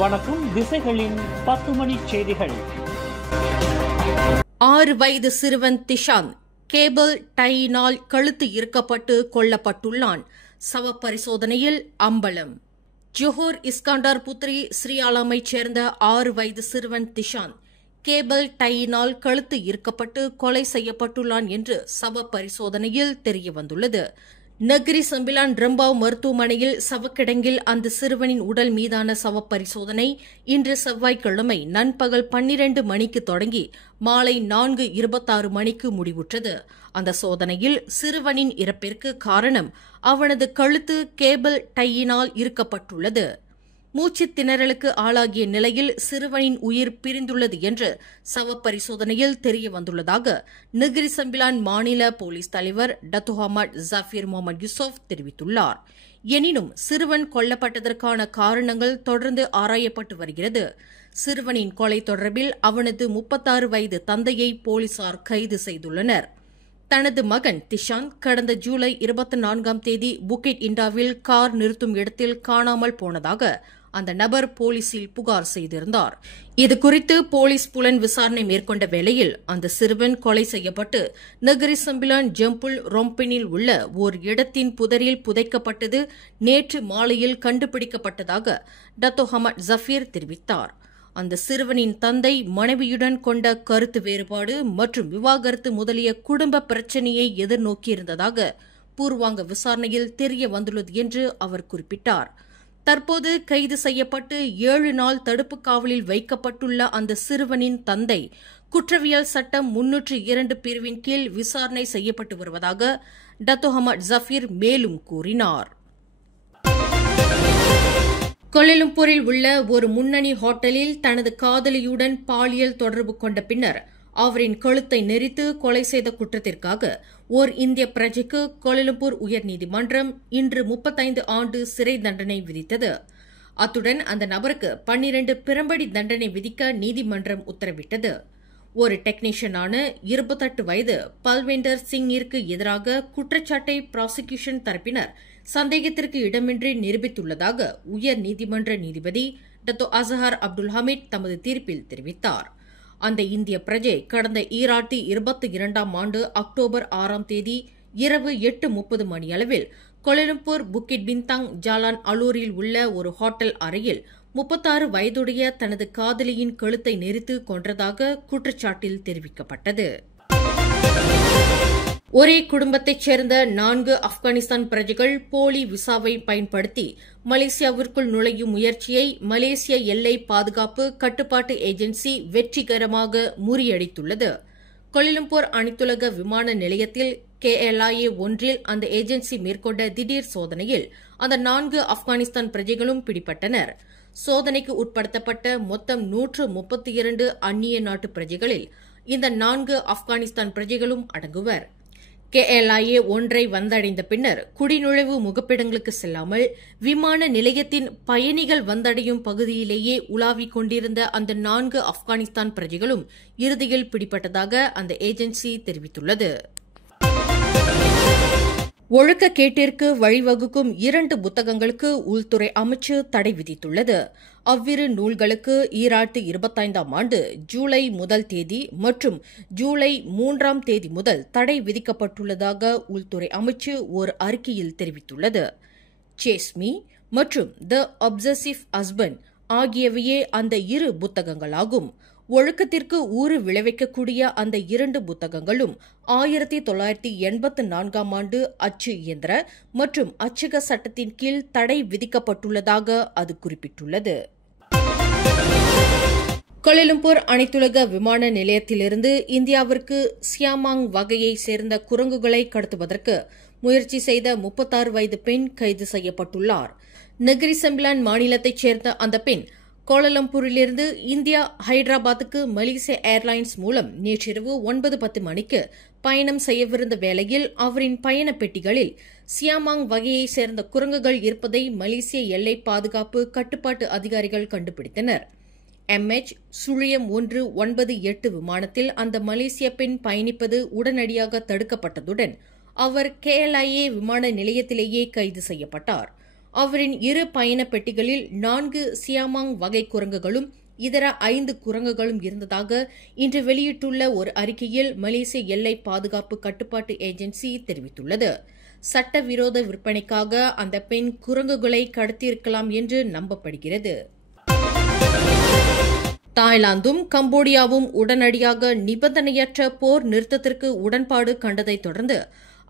வணக்கம். திசைகளின் 10 மணி செய்திகள். 6 வயது சிறுவன் திஷாந்த் கேபிள் டையினால் கழுத்து இறுக்கப்பட்டு கொல்லப்பட்டுள்ளான். சவ பரிசோதனையில் அம்பலம். ஜோஹர் இஸ்காண்டார் புத்ரி ஸ்ரீயாலாமைச் சேர்ந்த 6 வயது சிறுவன் திஷாந்த் கேபிள் டையினால் கழுத்து இறுக்கப்பட்டு கொலை செய்யப்பட்டுள்ளான் என்று சவ பரிசோதனையில் தெரியவந்துள்ளது. நக்ரி சம்பிலான் ரம்பாவ் மருத்துவமனையில் சவக்கிடங்கில் அந்த சிறுவனின் உடல் மீதான சவ பரிசோதனை இன்று செவ்வாய்க்கிழமை நண்பகல் 12 மணிக்கு தொடங்கி மாலை 4:26 மணிக்கு முடிவுற்றது. அந்த சோதனையில் சிறுவனின் இறப்பிற்கு காரணம் அவனது கழுத்து கேபிள் டையினால் இறுக்கப்பட்டுள்ளது. மூச்சுத் திணறலுக்கு ஆளாகிய நிலையில் சிறுவனின் உயிர் பிரிந்துள்ளது என்று சவ பரிசோதனையில் தெரியவந்துள்ளதாக நக்ரி சம்பிலான் மாநில போலீஸ் தலைவர் டத்துஹமட் ஜாஃபீர் முகமது யூசுப் தெரிவித்துள்ளார். எனினும் சிறுவன் கொல்லப்பட்டதற்கான காரணங்கள் தொடர்ந்து ஆராயப்பட்டு வருகிறது. சிறுவனின் கொலை தொடர்பில் அவனது 36 வயது தந்தையை போலீசார் கைது செய்துள்ளனர். தனது மகன் திஷாந்த் கடந்த ஜூலை 24ஆம் தேதி புக்கிட் இண்டாவில் கார் நிறுத்தும் இடத்தில் காணாமல் போனதாக அந்த நபர் போலீசில் புகார் செய்திருந்தார். இதுகுறித்து போலீஸ் புலன் விசாரணை மேற்கொண்ட வேளையில் அந்த சிறுவன் கொலை செய்யப்பட்டு நக்ரி சம்பிலான் ஜம்புல் ரொம்பினில் உள்ள ஓர் இடத்தின் புதரில் புதைக்கப்பட்டது நேற்று மாலையில் கண்டுபிடிக்கப்பட்டதாக டத்தோஹமட் ஜஃபீர் தெரிவித்தார். அந்த சிறுவனின் தந்தை மனைவியுடன் கொண்ட கருத்து வேறுபாடு மற்றும் விவாகரத்து முதலிய குடும்ப பிரச்சினையை எதிர்நோக்கியிருந்ததாக பூர்வாங்க விசாரணையில் தெரிய வந்துள்ளது என்று அவர் குறிப்பிட்டார். தற்போது கைது செய்யப்பட்டு 7 நாள் தடுப்பு காவலில் வைக்கப்பட்டுள்ள அந்த சிறுவனின் தந்தை குற்றவியல் சட்டம் 302 பிரிவின் கீழ் விசாரணை செய்யப்பட்டு வருவதாக டத்தோஹமட் ஜஃபீர் மேலும் கூறினார். கோலாலம்பூரில் உள்ள ஒரு முன்னணி ஹோட்டலில் தனது காதலியுடன் பாலியல் தொடர்பு கொண்ட பின்னர் அவரின் கழுத்தை நெரித்து கொலை செய்த குற்றத்திற்காக ஓர் இந்திய பிரஜைக்கு கோலாலம்பூர் உயர்நீதிமன்றம் இன்று 35 ஆண்டு சிறை தண்டனை விதித்தது. அத்துடன் அந்த நபருக்கு 12 பிரம்படி தண்டனை விதிக்க நீதிமன்றம் உத்தரவிட்டது. ஒரு டெக்னீஷியனான 28 வயது பல்வேண்டர் சிங்கிற்கு எதிராக குற்றச்சாட்டை ப்ராசிகியூஷன் தரப்பினர் சந்தேகத்திற்கு இடமின்றி நிரூபித்துள்ளதாக உயர் நீதிமன்ற நீதிபதி டத்தோ அசஹர் அப்துல் ஹமீத் தமது தீர்ப்பில் தெரிவித்தார். அந்த இந்திய பிரஜை கடந்த 2022ஆம் ஆண்டு அக்டோபர் 6ஆம் தேதி இரவு 8:30 மணியளவில் கோலாலம்பூர் புக்கிட் பிந்தாங் ஜாலான் அலூரில் உள்ள ஒரு ஹோட்டல் அறையில் 36 வயதுடைய தனது காதலியின் கழுத்தை நெரித்து கொன்றதாக குற்றச்சாட்டில் தெரிவிக்கப்பட்டது. ஒரே குடும்பத்தைச் சேர்ந்த 4 ஆப்கானிஸ்தான் பிரஜைகள் போலி விசாவை பயன்படுத்தி மலேசியாவிற்குள் நுழையும் முயற்சியை மலேசிய எல்லை பாதுகாப்பு கட்டுப்பாட்டு ஏஜென்சி வெற்றிகரமாக முறியடித்துள்ளது. கோலாலம்பூர் அனைத்துலக விமான நிலையத்தில் KLIA 1 அந்த ஏஜென்சி மேற்கொண்ட திடீர் சோதனையில் அந்த 4 ஆப்கானிஸ்தான் பிரஜைகளும் பிடிபட்டனர். சோதனைக்கு உட்படுத்தப்பட்ட மொத்தம் 132 அந்நிய நாட்டு பிரஜைகளில் இந்த 4 ஆப்கானிஸ்தான் பிரஜைகளும் அடங்குவர். KLIA 1 வந்தடைந்த பின்னர் குடிநுழைவு முகப்பிடங்களுக்கு செல்லாமல் விமான நிலையத்தின் பயணிகள் வந்தடையும் பகுதியிலேயே உலாவிக் கொண்டிருந்த அந்த 4 ஆப்கானிஸ்தான் பிரஜைகளும் இறுதியில் பிடிபட்டதாக அந்த ஏஜென்சி தெரிவித்துள்ளது. ஒழுக்கக்கேட்டிற்கு வழிவகுக்கும் 2 புத்தகங்களுக்கு உள்துறை அமைச்சு தடை விதித்துள்ளது. அவ்விரு நூல்களுக்கு 2025ஆம் ஆண்டு ஜூலை 1 தேதி மற்றும் ஜூலை 3ஆம் தேதி முதல் தடை விதிக்கப்பட்டுள்ளதாக உள்துறை அமைச்சு ஒரு அறிக்கையில் தெரிவித்துள்ளது. சேஸ் மீ மற்றும் த அப்சசிவ் ஹஸ்பண்ட் ஆகியவையே அந்த 2 புத்தகங்களாகும். ஒழுக்கத்திற்கு ஊறு விளைவிக்கக்கூடிய அந்த 2 புத்தகங்களும் 1984ஆம் ஆண்டு அச்சு இயந்திர மற்றும் அச்சக சட்டத்தின் கீழ் தடை விதிக்கப்பட்டுள்ளதாக அது குறிப்பிட்டுள்ளது. கோலாலம்பூர் அனைத்துலக விமான நிலையத்திலிருந்து இந்தியாவிற்கு சியாமாங் வகையைச் சேர்ந்த குரங்குகளை கடத்துவதற்கு முயற்சி செய்த 36 வயது பெண் கைது செய்யப்பட்டுள்ளார். நக்ரி சம்பிலான் மாநிலத்தைச் சேர்ந்த அந்த பெண் கோலாலம்பூரிலிருந்து இந்தியா ஹைதராபாத்துக்கு மலேசிய ஏர்லைன்ஸ் மூலம் நேற்றிரவு 9:10 மணிக்கு பயணம் செய்யவிருந்த வேளையில் அவரின் பயண பெட்டிகளில் சியாமாங் வகையைச் சேர்ந்த குரங்குகள் இருப்பதை மலேசிய எல்லை பாதுகாப்பு கட்டுப்பாட்டு அதிகாரிகள் கண்டுபிடித்தனர். MH-198 விமானத்தில் அந்த மலேசிய பெண் பயணிப்பது உடனடியாக தடுக்கப்பட்டதுடன் அவர் KLIA விமான நிலையத்திலேயே கைது செய்யப்பட்டார். அவரின் 2 பயண பெட்டிகளில் 4 சியாமாங் வகை குரங்குகளும் இதர 5 குரங்குகளும் இருந்ததாக இன்று வெளியிட்டுள்ள ஒரு அறிக்கையில் மலேசிய எல்லை பாதுகாப்பு கட்டுப்பாட்டு ஏஜென்சி தெரிவித்துள்ளது. சட்டவிரோத விற்பனைக்காக அந்த பெண் குரங்குகளை கடத்தியிருக்கலாம் என்று நம்பப்படுகிறது. தாய்லாந்தும் கம்போடியாவும் உடனடியாக நிபந்தனையற்ற போர் நிறுத்தத்திற்கு உடன்பாடு கண்டதைத் தொடர்ந்து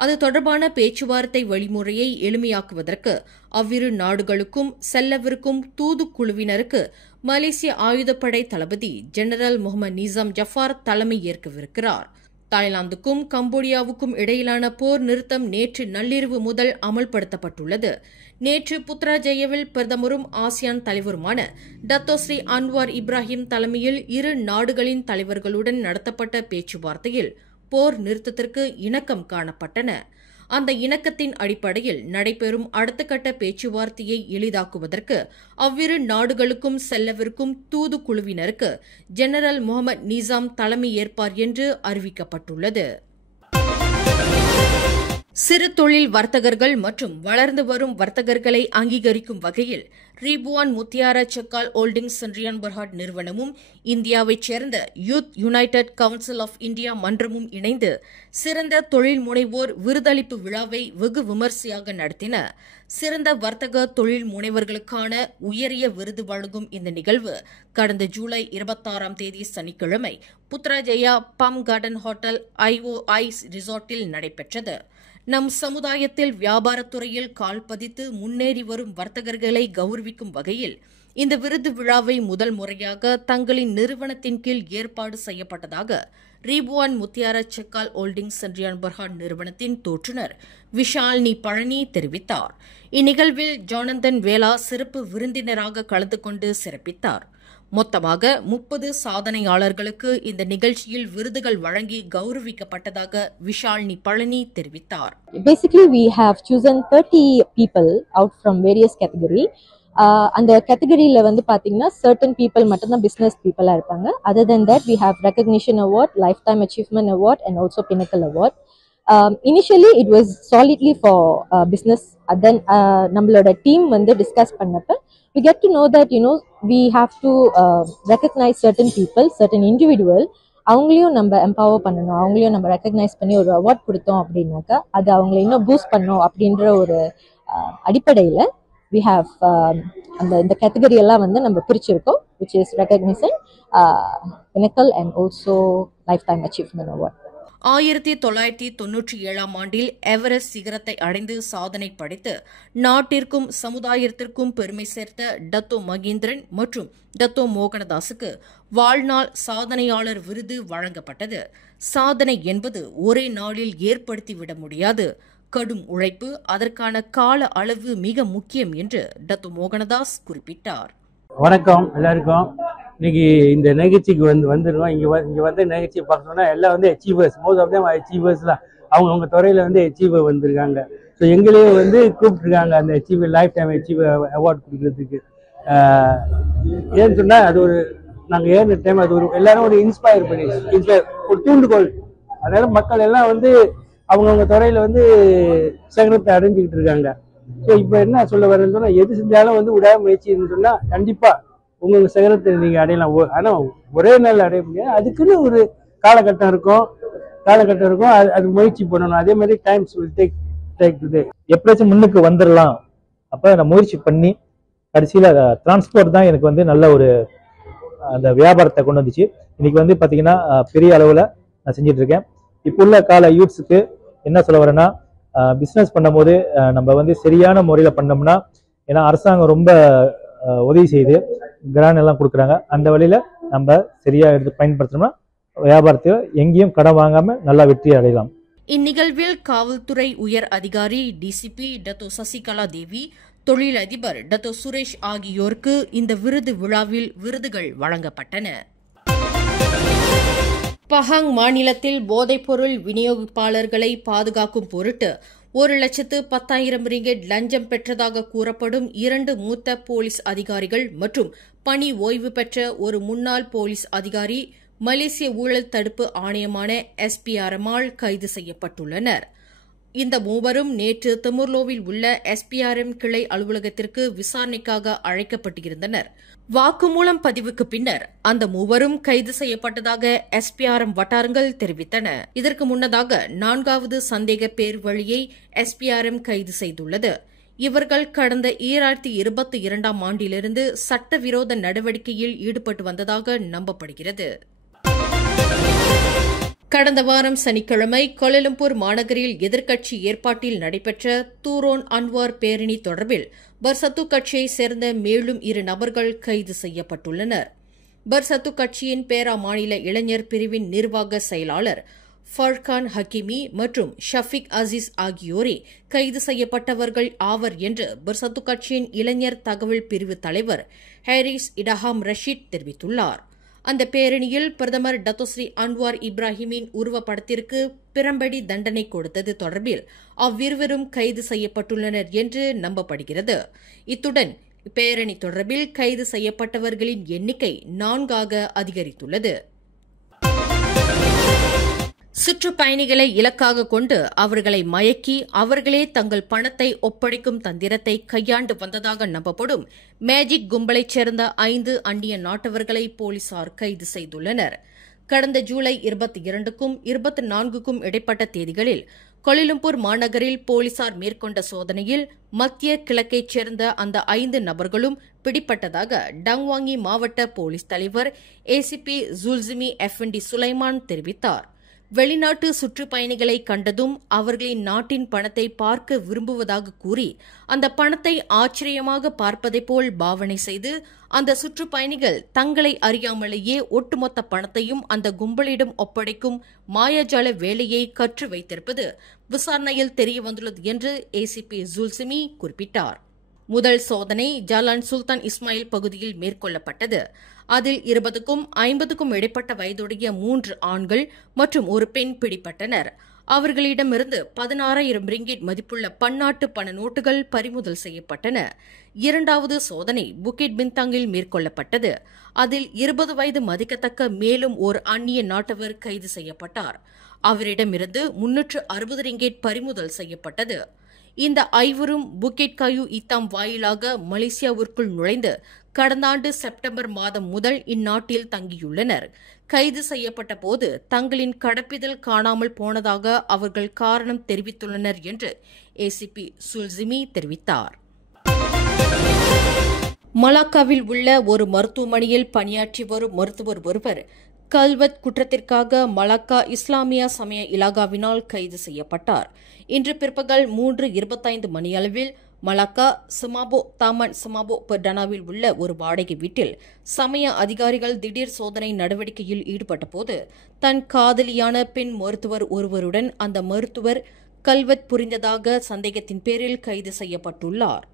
அது தொடர்பான பேச்சுவார்த்தை வழிமுறையை எளிமையாக்குவதற்கு அவ்விரு நாடுகளுக்கும் செல்லவிருக்கும் தூதுக்குழுவினருக்கு மலேசிய ஆயுதப்படை தளபதி ஜெனரல் முகமது நிசாம் ஜஃபார் தலைமை ஏற்கவிருக்கிறார். தாய்லாந்துக்கும் கம்போடியாவுக்கும் இடையிலான போர் நிறுத்தம் நேற்று நள்ளிரவு முதல் அமல்படுத்தப்பட்டுள்ளது. நேற்று புத்ராஜயாவில் பிரதமரும் ஆசியான் தலைவருமான டத்தோ ஸ்ரீ அன்வார் இப்ராஹிம் தலைமையில் 2 நாடுகளின் தலைவர்களுடன் நடத்தப்பட்ட பேச்சுவார்த்தையில் போர் நிறுத்தத்திற்கு இணக்கம் காணப்பட்டன. அந்த இணக்கத்தின் அடிப்படையில் நடைபெறும் அடுத்த கட்ட பேச்சுவார்த்தையை எளிதாக்குவதற்கு அவ்விரு நாடுகளுக்கும் செல்லவிருக்கும் தூதுக்குழுவினருக்கு ஜெனரல் முகமது நிசாம் தலைமை ஏற்பார் என்று அறிவிக்கப்பட்டுள்ளது. சிறு தொழில் வர்த்தகர்கள் மற்றும் வளர்ந்து வரும் வர்த்தகர்களை அங்கீகரிக்கும் வகையில் ரிபுவான் முத்தியாரா செக்கால் ஹோல்டிங்ஸ் சென்ட்ரியான் பர்ஹாட் நிறுவனமும் இந்தியாவைச் சேர்ந்த youth united council of India மன்றமும் இணைந்து சிறந்த தொழில் முனைவோர் விருதளிப்பு விழாவை வெகு விமரிசையாக நடத்தின. சிறந்த வர்த்தக தொழில் முனைவர்களுக்கான உயரிய விருது வழங்கும் இந்த நிகழ்வு கடந்த ஜூலை 26ஆம் தேதி சனிக்கிழமை புத்ராஜயா பம் கார்டன் ஹோட்டல் IOI ரிசார்ட்டில் நடைபெற்றது. நம் சமுதாயத்தில் வியாபாரத்துறையில் கால் பதித்து முன்னேறி வரும் வர்த்தகர்களை கௌரவிக்கும் வகையில் இந்த விருது விழாவை முதல் முறையாக தங்களின் நிறுவனத்தின் கீழ் ஏற்பாடு செய்யப்பட்டதாக ரிபுவான் முத்தியாரா செக்கால் ஹோல்டிங்ஸ் சென்ட்ரியான் பர்ஹாட் நிறுவனத்தின் தோற்றுநர் விஷால்னி பழனி தெரிவித்தார். இந்நிகழ்வில் ஜோனந்தன் வேலா சிறப்பு விருந்தினராக கலந்து கொண்டு சிறப்பித்தார். மொத்தமாக 30 சாதனையாளர்களுக்கு இந்த நிகழ்ச்சியில் விருதுகள் வழங்கி கௌரவிக்கப்பட்டதாக விஷால்னி பழனி தெரிவித்தார். Basically, we have chosen 30 people out from various category. அந்த கேட்டகரியில வந்து பாத்தீங்கன்னா certain people மட்டும்தான் business people இருப்பாங்க. Other than that, we have recognition award, lifetime achievement award, and also pinnacle award. Initially, it was solidly for business. Then நம்மளோட team வந்து discuss பண்ணப்ப we get to know that we have to recognize certain people, certain individual. அவங்களையும் நம்ம empower பண்ணணும், அவங்களையும் நம்ம recognise பண்ணி ஒரு அவார்ட் கொடுத்தோம் அப்படின்னாக்கா அது அவங்களை இன்னும் பூஸ்ட் பண்ணணும் அப்படின்ற ஒரு அடிப்படையில் we have இந்த கேட்டகரி எல்லாம் வந்து நம்ம பிரிச்சிருக்கோம், which is recognition, pinnacle and also lifetime achievement award. 1997ஆம் ஆண்டில் எவரெஸ்ட் சிகரத்தை அடைந்து சாதனை படைத்து நாட்டிற்கும் சமுதாயத்திற்கும் பெருமை சேர்த்த டத்தோ மகேந்திரன் மற்றும் டத்தோ மோகனதாஸுக்கு வாழ்நாள் சாதனையாளர் விருது வழங்கப்பட்டது. சாதனை என்பது ஒரே நாளில் ஏற்படுத்திவிட முடியாது. கடும் உழைப்பு, அதற்கான கால அளவு மிக முக்கியம் என்று டத்தோ மோகனதாஸ் குறிப்பிட்டார். வணக்கம் எல்லாருக்கும். இன்னைக்கு இந்த நிகழ்ச்சிக்கு வந்துருக்கோம். இங்க வந்து நிகழ்ச்சியை பார்க்கணும்னா எல்லாம் வந்து அச்சீவர்ஸ், மோஸ்ட் ஆஃப் தேம் அச்சீவர்ஸ்லாம் அவங்க துறையில வந்து அச்சீவர் வந்திருக்காங்க. ஸோ எங்களையே வந்து கூப்பிட்டுருக்காங்க அந்த achiever life time achiever award கொடுக்கறதுக்கு. ஏன்னு சொன்னா அது ஒரு நாங்கள் ஏறின டைம் அது ஒரு எல்லாரும் ஒரு இன்ஸ்பயர் ஒரு தூண்டுகோள். அதனால மக்கள் எல்லாம் வந்து அவங்கவுங்க துறையில வந்து சகலத்தை அடைஞ்சிக்கிட்டு இருக்காங்க. ஸோ இப்போ என்ன சொல்ல வரேன்னு சொன்னா எது செஞ்சாலும் வந்து விடாமுயற்சின்னு சொன்னா கண்டிப்பா உங்க சகலத்தை நீங்க அடையலாம். ஆனா ஒரே நாள் அடைய முடியாது, அதுக்குன்னு ஒரு காலகட்டம் இருக்கும். அது முயற்சி பண்ணணும். அதே மாதிரி டைம்ஸ் வில் டேக் டுடே. எப்படியாச்சும் முன்னுக்கு வந்துடலாம். அப்ப நான் முயற்சி பண்ணி கடைசியில டிரான்ஸ்போர்ட் தான் எனக்கு வந்து நல்ல ஒரு அந்த வியாபாரத்தை கொண்டு வந்துச்சு. இன்னைக்கு வந்து பாத்தீங்கன்னா பெரிய அளவுல நான் செஞ்சுட்டு இருக்கேன். இப்போ உள்ள கால யூத்ஸுக்கு என்ன சொல்ல வரேன்னா, பிஸ்னஸ் பண்ணும்போது நம்ம வந்து சரியான முறையில பண்ணோம்னா, ஏன்னா அரசாங்கம் ரொம்ப உதவி செய்து கிராண்ட் எல்லாம் கொடுக்குறாங்க. அந்த வழியில நம்ம சரியா எடுத்து பயன்படுத்தணும்னா வியாபாரத்தில் எங்கேயும் கடன் வாங்காம நல்லா வெற்றி அடையலாம். இந்நிகழ்வில் காவல்துறை உயர் அதிகாரி டிசிபி டத்தோ சசிகலா தேவி, தொழிலதிபர் டத்தோ சுரேஷ் ஆகியோருக்கு இந்த விருது விழாவில் விருதுகள் வழங்கப்பட்டன. பஹாங் மாநிலத்தில் போதைப்பொருள் விநியோகிப்பாளர்களை பாதுகாக்கும் பொருட்டு 1,10,000 ரிங்கெட் லஞ்சம் பெற்றதாக கூறப்படும் 2 மூத்த போலீஸ் அதிகாரிகள் மற்றும் பணி ஓய்வு பெற்ற ஒரு முன்னாள் போலீஸ் அதிகாரி மலேசிய ஊழல் தடுப்பு ஆணையமான SPRM-ஆல் கைது செய்யப்பட்டுள்ளனர். இந்த மூவரும் நேற்று தெமுர்லோவில் உள்ள SPRM கிளை அலுவலகத்திற்கு விசாரணைக்காக அழைக்கப்பட்டிருந்தனர். வாக்குமூலம் பதிவுக்கு பின்னர் அந்த மூவரும் கைது செய்யப்பட்டதாக SPRM வட்டாரங்கள் தெரிவித்தன. இதற்கு முன்னதாக 4வது சந்தேக பேர் வழியை SPRM கைது செய்துள்ளது. இவர்கள் கடந்த 2022ஆம் ஆண்டிலிருந்து சட்டவிரோத நடவடிக்கையில் ஈடுபட்டு வந்ததாக நம்பப்படுகிறது. கடந்த வாரம் சனிக்கிழமை கோலாலம்பூர் மாநகரில் எதிர்க்கட்சி ஏற்பாட்டில் நடைபெற்ற தூரோன் அன்வார் பேரணி தொடர்பில் பர்சத்து கட்சியைச் சேர்ந்த மேலும் 2 நபர்கள் கைது செய்யப்பட்டுள்ளனர். பர்சத்து கட்சியின் பேரா மாநில இளைஞர் பிரிவின் நிர்வாக செயலாளர் ஃபர்கான் ஹக்கிமி மற்றும் ஷஃபிக் அசீஸ் ஆகியோரே கைது செய்யப்பட்டவர்கள் ஆவர் என்று பர்சத்து கட்சியின் இளைஞர் தகவல் பிரிவு தலைவர் ஹாரிஸ் இடஹாம் ரஷீத் தெரிவித்துள்ளார். அந்த பேரணியில் பிரதமர் டத்தோஸ்ரீ அன்வார் இப்ராஹிமின் உருவப்படத்திற்கு பிரம்படி தண்டனை கொடுத்தது தொடர்பில் அவ்விருவரும் கைது செய்யப்பட்டுள்ளனர் என்று நம்பப்படுகிறது. இத்துடன் பேரணி தொடர்பில் கைது செய்யப்பட்டவர்களின் எண்ணிக்கை 4ஆக அதிகரித்துள்ளது. சுற்றுப்பயணிகளை இலக்காக கொண்டு அவர்களை மயக்கி அவர்களே தங்கள் பணத்தை ஒப்படைக்கும் தந்திரத்தை கையாண்டு வந்ததாக நம்பப்படும் மேஜிக் கும்பலைச் சேர்ந்த 5 அந்நிய நாட்டவர்களை போலீசார் கைது செய்துள்ளனர். கடந்த ஜூலை 22க்கும் 24க்கும் இடைப்பட்ட தேதிகளில் கோலாலம்பூர் மாநகரில் போலீசார் மேற்கொண்ட சோதனையில் மத்திய கிழக்கைச் சேர்ந்த அந்த 5 நபர்களும் பிடிப்பட்டதாக டங்வாங்கி மாவட்ட போலீஸ் தலைவர் ACP ஜுல்சிமி எஃப்என்டி சுலைமான் தெரிவித்தார். வெளிநாட்டு சுற்றுப்பயணிகளை கண்டதும் அவர்களின் நாட்டின் பணத்தை பார்க்க விரும்புவதாக கூறி அந்த பணத்தை ஆச்சரியமாக பார்ப்பதைப் போல் பாவனை செய்து அந்த சுற்றுப்பயணிகள் தங்களை அறியாமலேயே ஒட்டுமொத்த பணத்தையும் அந்த கும்பலிடம் ஒப்படைக்கும் மாயாஜால வேலையை கற்று வைத்திருப்பது விசாரணையில் தெரியவந்துள்ளது என்று ACP ஜுல்சிமி குறிப்பிட்டார். முதல் சோதனை ஜாலான் சுல்தான் இஸ்மாயில் பகுதியில் மேற்கொள்ளப்பட்டது. அதில் 20க்கும் 50க்கும் இடைப்பட்ட வயதுடைய 3 ஆண்கள் மற்றும் ஒரு பெண் பிடிபட்டனர். அவர்களிடமிருந்து 16,000 ரிங்கிட் மதிப்புள்ள பன்னாட்டு பண நோட்டுகள் பறிமுதல் செய்யப்பட்டன. 2வது சோதனை புக்கிட் பின்தாங்கில் மேற்கொள்ளப்பட்டது. அதில் 20 வயது மதிக்கத்தக்க மேலும் ஒரு அந்நிய நாட்டவர் கைது செய்யப்பட்டார். அவரிடமிருந்து 360 ரிங்கிட் பறிமுதல் செய்யப்பட்டது. இந்த 5வரும் புக்கிட் காயு இத்தாம் வாயிலாக மலேசியாவிற்குள் நுழைந்து கடந்த ஆண்டு செப்டம்பர் மாதம் முதல் இந்நாட்டில் தங்கியுள்ளனர். கைது செய்யப்பட்ட போது தங்களின் கடப்பிதழ் காணாமல் போனதாக அவர்கள் காரணம் தெரிவித்துள்ளனர் என்று ACP சுல்சிமி தெரிவித்தார். மலாக்காவில் உள்ள ஒரு மருத்துவமனையில் பணியாற்றி வரும் மருத்துவர் ஒருவர் கல்வத் குற்றத்திற்காக மலாக்கா இஸ்லாமிய சமய இலாகாவினால் கைது செய்யப்பட்டார். இன்று பிற்பகல் 3:25 மணியளவில் மலாக்கா சமாபோ தாமன் சமாபோ பர்டானாவில் உள்ள ஒரு வாடகை வீட்டில் சமய அதிகாரிகள் திடீர் சோதனை நடவடிக்கையில் ஈடுபட்டபோது தன் காதலியான பெண் மருத்துவர் ஒருவருடன் அந்த மருத்துவர் கல்வத் புரிந்ததாக சந்தேகத்தின் பேரில் கைது செய்யப்பட்டுள்ளார்.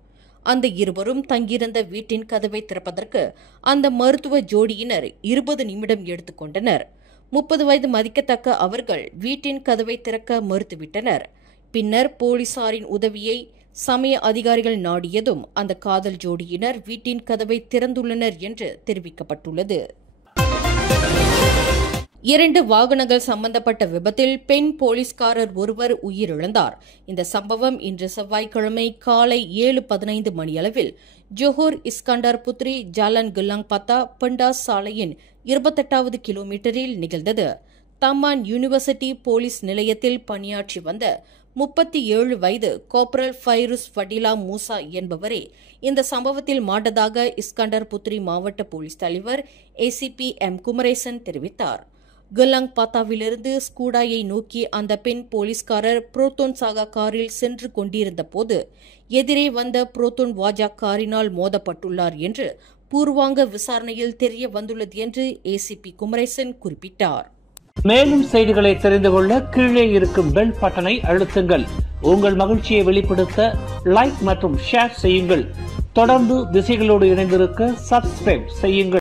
அந்த இருவரும் தங்கியிருந்த வீட்டின் கதவை திறப்பதற்கு அந்த மருத்துவ ஜோடியினர் 20 நிமிடம் எடுத்துக்கொண்டனர். 30 வயது மதிக்கத்தக்க அவர்கள் வீட்டின் கதவை திறக்க மறுத்துவிட்டனர். பின்னர் போலீசாரின் உதவியை சமய அதிகாரிகள் நாடியதும் அந்த காதல் ஜோடியினர் வீட்டின் கதவை திறந்துள்ளனர் என்று தெரிவிக்கப்பட்டுள்ளது. 2 வாகனங்கள் சம்பந்தப்பட்ட விபத்தில் பெண் போலீஸ்காரர் ஒருவர் உயிரிழந்தார். இந்த சம்பவம் இன்று செவ்வாய்க்கிழமை காலை 7:15 மணியளவில் ஜோஹர் இஸ்கண்டர் புத்ரி ஜாலான் குல்லாங் பத்தா பண்டாஸ் சாலையின் 28வது கிலோமீட்டரில் நிகழ்ந்தது. தம்மான் யூனிவர்சிட்டி போலீஸ் நிலையத்தில் பணியாற்றி வந்த 37 வயது கோப்ரல் ஃபைருஸ் ஃபடிலா மூசா என்பவரே இந்த சம்பவத்தில் மாண்டதாக இஸ்கண்டர் புத்ரி மாவட்ட போலீஸ் தலைவர் ACP M குமரேசன் தெரிவித்தார். குல்லாங் பாத்தாவிலிருந்து ஸ்கூடாயை நோக்கி அந்த பெண் போலீஸ்காரர் புரோத்தோன் சாகா காரில் சென்று கொண்டிருந்த போது எதிரே வந்த புரோத்தோன் வாஜா காரினால் மோதப்பட்டுள்ளார் என்று பூர்வாங்க விசாரணையில் தெரிய வந்துள்ளது என்று ACP குமரேசன் குறிப்பிட்டார். மேலும் செய்திகளை தெரிந்து கொள்ள கீழே இருக்கும் பெல் பட்டனை அழுத்துங்கள். உங்கள் மகிழ்ச்சியை வெளிப்படுத்த லைக் மற்றும் ஷேர் செய்யுங்கள். தொடர்ந்து திசைகளோடு இணைந்திருக்க சப்ஸ்கிரைப் செய்யுங்கள்.